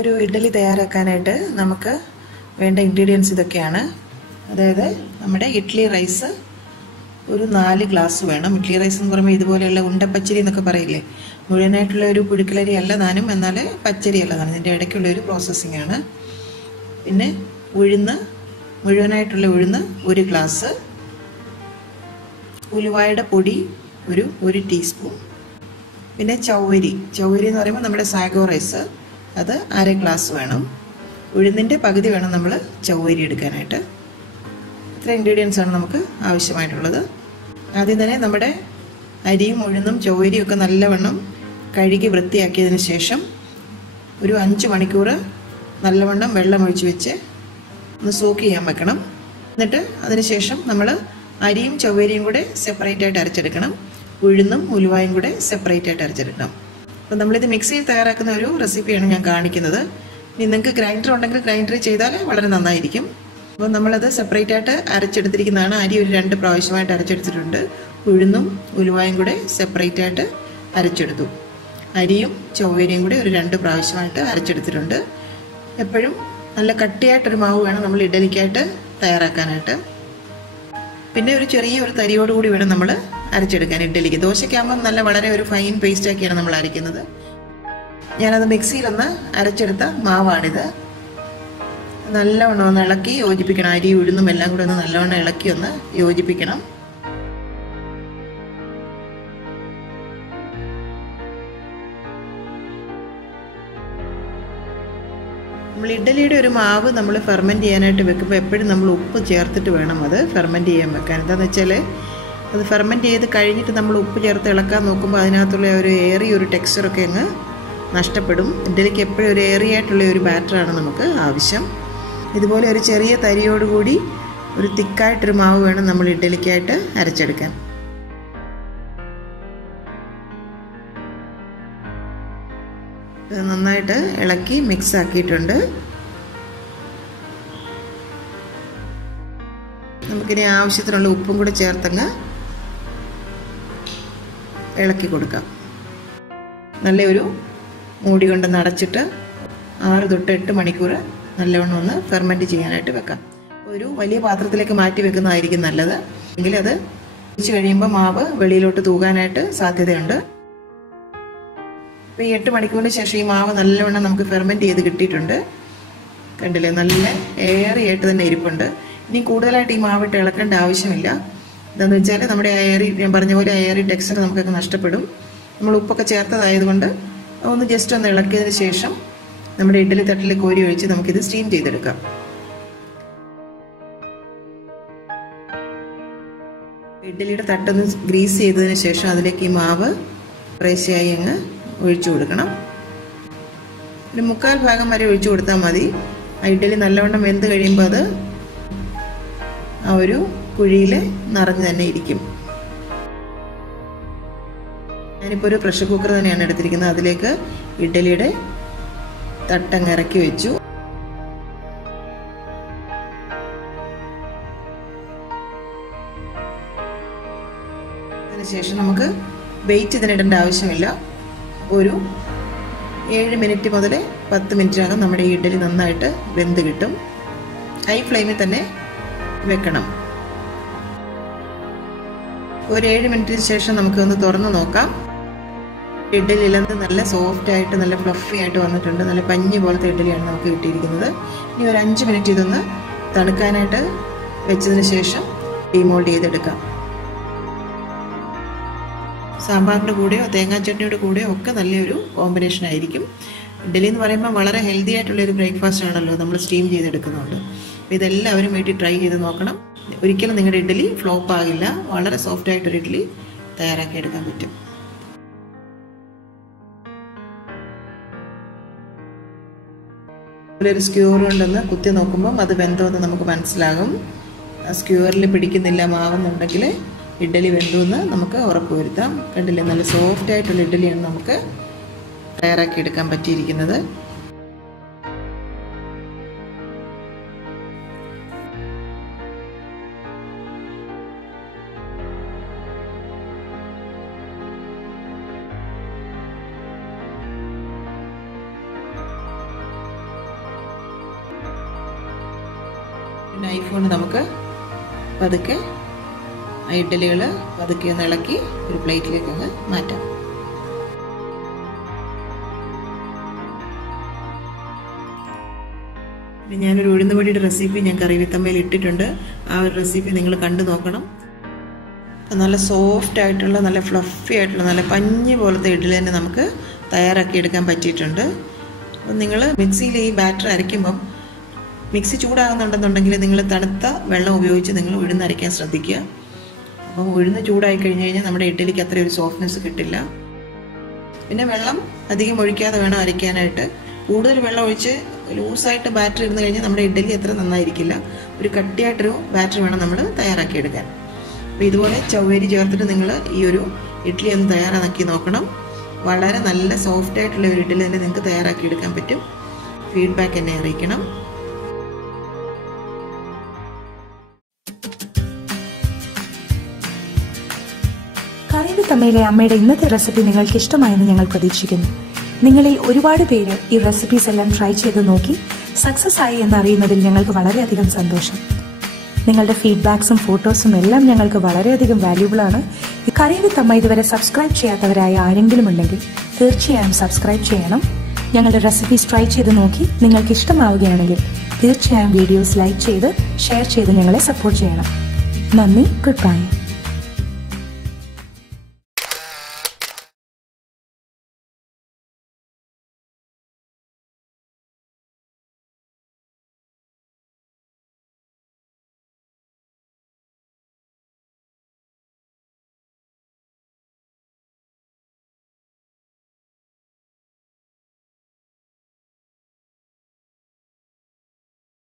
ഒരു ഇഡ്ഡലി തയ്യാറാക്കാനായിട്ട് നമുക്ക് വേണ്ട ഇൻഗ്രീഡിയൻസ് ഇതൊക്കെയാണ്. അതായത് നമ്മുടെ ഇഡ്ലി റൈസ് ഒരു 4 ഗ്ലാസ് വേണം. ഇഡ്ലി റൈസ് എന്ന് പറയുമ്പോൾ ഇതുപോലെയുള്ള ഉണ്ടപ്പച്ചരി എന്നൊക്കെ പറയില്ലേ, മുഴുവനായിട്ടുള്ള ഒരു പുഴുക്കലരി അല്ല താനും, എന്നാൽ പച്ചരി അല്ല താനും, ഇതിൻ്റെ ഇടയ്ക്കുള്ള ഒരു പ്രോസസ്സിംഗ് ആണ്. പിന്നെ മുഴുവനായിട്ടുള്ള ഉഴുന്ന് 1 ഗ്ലാസ്, ഉലുവായുടെ പൊടി ഒരു ടീസ്പൂൺ, പിന്നെ ചൗവരി എന്ന് പറയുമ്പോൾ നമ്മുടെ സാഗോ റൈസ് അത് 1/2 ഗ്ലാസ് വേണം. ഉഴുന്നിൻ്റെ പകുതി വേണം നമ്മൾ ചൗവരി എടുക്കാനായിട്ട്. ഇത്ര ഇൻഗ്രീഡിയൻസ് ആണ് നമുക്ക് ആവശ്യമായിട്ടുള്ളത്. ആദ്യം തന്നെ നമ്മുടെ അരിയും ഉഴുന്നും ചൗവരിയും ഒക്കെ നല്ലവണ്ണം കഴുകി വൃത്തിയാക്കിയതിന് ശേഷം ഒരു 5 മണിക്കൂർ നല്ലവണ്ണം വെള്ളം ഒഴിച്ച് വെച്ച് ഒന്ന് സോക്ക് ചെയ്യാൻ വെക്കണം. എന്നിട്ട് അതിന് ശേഷം നമ്മൾ അരിയും ചൗവരിയും കൂടെ സെപ്പറേറ്റ് ആയിട്ട് അരച്ചെടുക്കണം, ഉഴുന്നും ഉലുവായും കൂടെ സെപ്പറേറ്റ് ആയിട്ട് അരച്ചെടുക്കണം. അപ്പോൾ നമ്മളിത് മിക്സിയിൽ തയ്യാറാക്കുന്ന ഒരു റെസിപ്പിയാണ് ഞാൻ കാണിക്കുന്നത്. ഇനി നിങ്ങൾക്ക് ഗ്രൈൻഡർ ഉണ്ടെങ്കിൽ ഗ്രൈൻഡർ ചെയ്താൽ വളരെ നന്നായിരിക്കും. അപ്പോൾ നമ്മളത് സെപ്പറേറ്റ് ആയിട്ട് അരച്ചെടുത്തിരിക്കുന്നതാണ്. അരി ഒരു 2 പ്രാവശ്യമായിട്ട് അരച്ചെടുത്തിട്ടുണ്ട്, ഉഴുന്നും ഉലുവായും കൂടെ സെപ്പറേറ്റ് ആയിട്ട് അരച്ചെടുത്തു. അരിയും ചൗവരിയും കൂടെ ഒരു 2 പ്രാവശ്യമായിട്ട് അരച്ചെടുത്തിട്ടുണ്ട്. എപ്പോഴും നല്ല കട്ടിയായിട്ടൊരു മാവ് വേണം നമ്മൾ ഇഡ്ഡലിക്കായിട്ട് തയ്യാറാക്കാനായിട്ട്. പിന്നെ ഒരു ചെറിയൊരു തരിയോടുകൂടി വേണം നമ്മൾ അരച്ചെടുക്കാൻ ഇഡ്ഡലിക്ക്. ദോശയ്ക്കാകുമ്പം വളരെ ഒരു ഫൈൻ പേസ്റ്റാക്കിയാണ് നമ്മൾ അരയ്ക്കുന്നത്. ഞാനത് മിക്സിയിലൊന്ന് അരച്ചെടുത്ത മാവാണിത്. നല്ലവണ്ണം ഒന്ന് ഇളക്കി യോജിപ്പിക്കണം. അരി ഉഴുന്നും എല്ലാം കൂടെ ഒന്ന് നല്ലവണ്ണം ഇളക്കി ഒന്ന് യോജിപ്പിക്കണം. നമ്മൾ ഇഡ്ഡലിയുടെ ഒരു മാവ് നമ്മൾ ഫെർമെൻറ്റ് ചെയ്യാനായിട്ട് വെക്കുമ്പോൾ എപ്പോഴും നമ്മൾ ഉപ്പ് ചേർത്തിട്ട് വേണം അത് ഫെർമെൻറ്റ് ചെയ്യാൻ വെക്കാൻ. എന്താണെന്ന് വെച്ചാൽ അത് ഫെർമെൻറ്റ് ചെയ്ത് കഴിഞ്ഞിട്ട് നമ്മൾ ഉപ്പ് ചേർത്ത് ഇളക്കാൻ നോക്കുമ്പോൾ അതിനകത്തുള്ള ഒരു ഏറിയൊരു ടെക്സ്ചറൊക്കെ അങ്ങ് നഷ്ടപ്പെടും. ഇഡ്ഡലിക്ക് എപ്പോഴും ഒരു ഏറിയായിട്ടുള്ള ഒരു ബാറ്ററാണ് നമുക്ക് ആവശ്യം. ഇതുപോലെ ഒരു ചെറിയ തരിയോടുകൂടി ഒരു തിക്കായിട്ടൊരു മാവ് വേണം നമ്മൾ ഇഡ്ഡലിക്കായിട്ട് അരച്ചെടുക്കാൻ. നന്നായിട്ട് ഇളക്കി മിക്സ് ആക്കിയിട്ടുണ്ട്. നമുക്കിനി ആവശ്യത്തിനുള്ള ഉപ്പും കൂടെ ചേർത്തങ്ങ് ഇളക്കി കൊടുക്കാം. നല്ലൊരു മൂടി കൊണ്ടൊന്ന് അടച്ചിട്ട് 6 തൊട്ട് 8 മണിക്കൂർ നല്ലവണ്ണം ഒന്ന് ഫെർമെൻറ്റ് ചെയ്യാനായിട്ട് വെക്കാം. ഒരു വലിയ പാത്രത്തിലേക്ക് മാറ്റി വെക്കുന്നതായിരിക്കും നല്ലത്. എങ്കിൽ അത് വെച്ച് കഴിയുമ്പോൾ മാവ് വെളിയിലോട്ട് തൂകാനായിട്ട് സാധ്യതയുണ്ട്. ഇപ്പോൾ ഈ 8 മണിക്കൂറിന് ശേഷം ഈ മാവ് നല്ലവണ്ണം നമുക്ക് ഫെർമെൻറ്റ് ചെയ്ത് കിട്ടിയിട്ടുണ്ട്. കണ്ടില്ലേ, നല്ല ഏറിയായിട്ട് തന്നെ ഇരിപ്പുണ്ട്. ഇനി കൂടുതലായിട്ട് ഈ മാവിട്ട് ഇളക്കേണ്ട ആവശ്യമില്ല. എന്താണെന്ന് വെച്ചാൽ നമ്മുടെ ഞാൻ പറഞ്ഞ പോലെ എയറി ടെക്സ്ചർ നമുക്കൊക്കെ നഷ്ടപ്പെടും. നമ്മൾ ഉപ്പൊക്കെ ചേർത്തതായതുകൊണ്ട് ഒന്ന് ജസ്റ്റ് ഒന്ന് ഇളക്കിയതിന് ശേഷം നമ്മുടെ ഇഡ്ഡലി തട്ടിൽ കോരി ഒഴിച്ച് നമുക്കിത് സ്റ്റീം ചെയ്തെടുക്കാം. ഇഡ്ഡലിയുടെ തട്ടൊന്ന് ഗ്രീസ് ചെയ്തതിന് ശേഷം അതിലേക്ക് ഈ മാവ് പ്രേശയായി അങ്ങ് ഒഴിച്ചു കൊടുക്കണം. ഒരു 1/4 ഭാഗം വരെ ഒഴിച്ചു കൊടുത്താൽ മതി. ആ ഇഡ്ഡലി നല്ലവണ്ണം വെന്ത് കഴിയുമ്പോൾ അത് ആ ഒരു കുഴിയിൽ നിറഞ്ഞു തന്നെ ഇരിക്കും. ഞാനിപ്പോൾ ഒരു പ്രഷർ കുക്കർ തന്നെയാണ് എടുത്തിരിക്കുന്നത്. അതിലേക്ക് ഇഡ്ഡലിയുടെ തട്ടങ്ങ് ഇറക്കി വെച്ചു. അതിനുശേഷം നമുക്ക് വെയിറ്റ് ഇതിനിടേണ്ട ആവശ്യമില്ല. ഒരു 7 മിനിറ്റ് മുതൽ 10 മിനിറ്റിനകം നമ്മുടെ ഈ ഇഡ്ഡലി നന്നായിട്ട് വെന്ത് കിട്ടും. ഹൈ ഫ്ലെയിമിൽ തന്നെ വെക്കണം. ഒരു 7 മിനിറ്റിന് ശേഷം നമുക്കൊന്ന് തുറന്ന് നോക്കാം. ഇഡ്ഡലിയെല്ലാം നല്ല സോഫ്റ്റായിട്ട് നല്ല ഫ്ലഫി ആയിട്ട് വന്നിട്ടുണ്ട്. നല്ല പഞ്ഞി പോലത്തെ ഇഡ്ഡലിയാണ് നമുക്ക് കിട്ടിയിരിക്കുന്നത്. ഇനി ഒരു 5 മിനിറ്റ് ഇതൊന്ന് തണുക്കാനായിട്ട് വെച്ചതിന് ശേഷം ഡീമോൾഡ് ചെയ്തെടുക്കാം. സാമ്പാറിൻ്റെ കൂടെയോ തേങ്ങാ ചട്നിയുടെ കൂടെയോ ഒക്കെ നല്ലൊരു കോമ്പിനേഷൻ ആയിരിക്കും. ഇഡ്ഡലി എന്ന് പറയുമ്പോൾ വളരെ ഹെൽത്തി ആയിട്ടുള്ളൊരു ബ്രേക്ക്ഫാസ്റ്റ് ആണല്ലോ നമ്മൾ സ്റ്റീം ചെയ്തെടുക്കുന്നുണ്ട്. അപ്പോൾ ഇതെല്ലാവരും വീട്ടിൽ ട്രൈ ചെയ്ത് നോക്കണം. ഒരിക്കലും നിങ്ങളുടെ ഇഡ്ഡലി ഫ്ലോപ്പ് ആകില്ല. വളരെ സോഫ്റ്റായിട്ടൊരു ഇഡ്ഡലി തയ്യാറാക്കി എടുക്കാൻ പറ്റും. ഒരു സ്ക്യൂർ കൊണ്ടൊന്ന് കുത്തി നോക്കുമ്പം അത് വെന്തോന്ന് നമുക്ക് മനസ്സിലാകും. സ്ക്യൂറിൽ പിടിക്കുന്നില്ല മാവെന്നുണ്ടെങ്കിൽ ഇഡ്ഡലി വെന്തോന്ന് നമുക്ക് ഉറപ്പ് വരുത്താം. കണ്ടില്ലേ, നല്ല സോഫ്റ്റായിട്ടുള്ള ഇഡ്ഡലിയാണ് നമുക്ക് തയ്യാറാക്കി എടുക്കാൻ പറ്റിയിരിക്കുന്നത്. നൈഫ് കൊണ്ട് നമുക്ക് പതുക്കെ ഇഡ്ഡലികൾ പതുക്കെ ഒന്ന് ഇളക്കി ഒരു പ്ലേറ്റിലേക്ക് അങ്ങ് മാറ്റാം. ഞാനൊരു ഉഴുന്നുവടിയുടെ റെസിപ്പി ഞാൻ കറി വിത്തമ്മയിൽ ഇട്ടിട്ടുണ്ട്. ആ ഒരു റെസിപ്പി നിങ്ങൾ കണ്ടു നോക്കണം. നല്ല സോഫ്റ്റ് ആയിട്ടുള്ള, നല്ല ഫ്ലഫി ആയിട്ടുള്ള, നല്ല പഞ്ഞി പോലത്തെ ഇഡ്ഡലി തന്നെ നമുക്ക് തയ്യാറാക്കി എടുക്കാൻ പറ്റിയിട്ടുണ്ട്. അപ്പം നിങ്ങൾ മിക്സിയിൽ ഈ ബാറ്റർ അരയ്ക്കുമ്പം മിക്സി ചൂടാകുന്നുണ്ടെന്നുണ്ടെങ്കിൽ നിങ്ങൾ തണുത്ത വെള്ളം ഉപയോഗിച്ച് നിങ്ങൾ ഉഴുന്ന് അരയ്ക്കാൻ ശ്രദ്ധിക്കുക. അപ്പം ഉഴുന്ന് ചൂടായി കഴിഞ്ഞ് കഴിഞ്ഞാൽ നമ്മുടെ ഇഡ്ഡലിക്ക് അത്ര ഒരു സോഫ്റ്റ്നെസ് കിട്ടില്ല. പിന്നെ വെള്ളം അധികം ഒഴിക്കാതെ വേണം അരയ്ക്കാനായിട്ട്. കൂടുതൽ വെള്ളം ഒഴിച്ച് ലൂസായിട്ട് ബാറ്റർ ഇരുന്ന് കഴിഞ്ഞാൽ നമ്മുടെ ഇഡ്ഡലി അത്ര നന്നായിരിക്കില്ല. ഒരു കട്ടിയായിട്ടൊരു ബാറ്റർ വേണം നമ്മൾ തയ്യാറാക്കിയെടുക്കാൻ. അപ്പോൾ ഇതുപോലെ ചവ്വരി ചേർത്തിട്ട് നിങ്ങൾ ഈ ഒരു ഇഡ്ഡലി ഒന്ന് തയ്യാറാക്കി നോക്കണം. വളരെ നല്ല സോഫ്റ്റ് ആയിട്ടുള്ള ഒരു ഇഡ്ഡലി തന്നെ നിങ്ങൾക്ക് തയ്യാറാക്കിയെടുക്കാൻ പറ്റും. ഫീഡ്ബാക്ക് എന്നെ അറിയിക്കണം. കറി വിത്തമ്മയിലെ അമ്മയുടെ ഇന്നത്തെ റെസിപ്പി നിങ്ങൾക്ക് ഇഷ്ടമായെന്ന് ഞങ്ങൾ പ്രതീക്ഷിക്കുന്നു. നിങ്ങളിൽ ഒരുപാട് പേര് ഈ റെസിപ്പീസ് എല്ലാം ട്രൈ ചെയ്ത് നോക്കി സക്സസ് ആയി എന്നറിയുന്നതിൽ ഞങ്ങൾക്ക് വളരെയധികം സന്തോഷം. നിങ്ങളുടെ ഫീഡ്ബാക്സും ഫോട്ടോസും എല്ലാം ഞങ്ങൾക്ക് വളരെയധികം വാല്യൂബിൾ ആണ്. കറി വിത്തമ്മ ഇതുവരെ സബ്സ്ക്രൈബ് ചെയ്യാത്തവരായ ആരെങ്കിലും ഉണ്ടെങ്കിൽ തീർച്ചയായും സബ്സ്ക്രൈബ് ചെയ്യണം. ഞങ്ങളുടെ റെസിപ്പീസ് ട്രൈ ചെയ്ത് നോക്കി നിങ്ങൾക്ക് ഇഷ്ടമാവുകയാണെങ്കിൽ തീർച്ചയായും വീഡിയോസ് ലൈക്ക് ചെയ്ത് ഷെയർ ചെയ്ത് ഞങ്ങളെ സപ്പോർട്ട് ചെയ്യണം. നന്ദി. Good bye.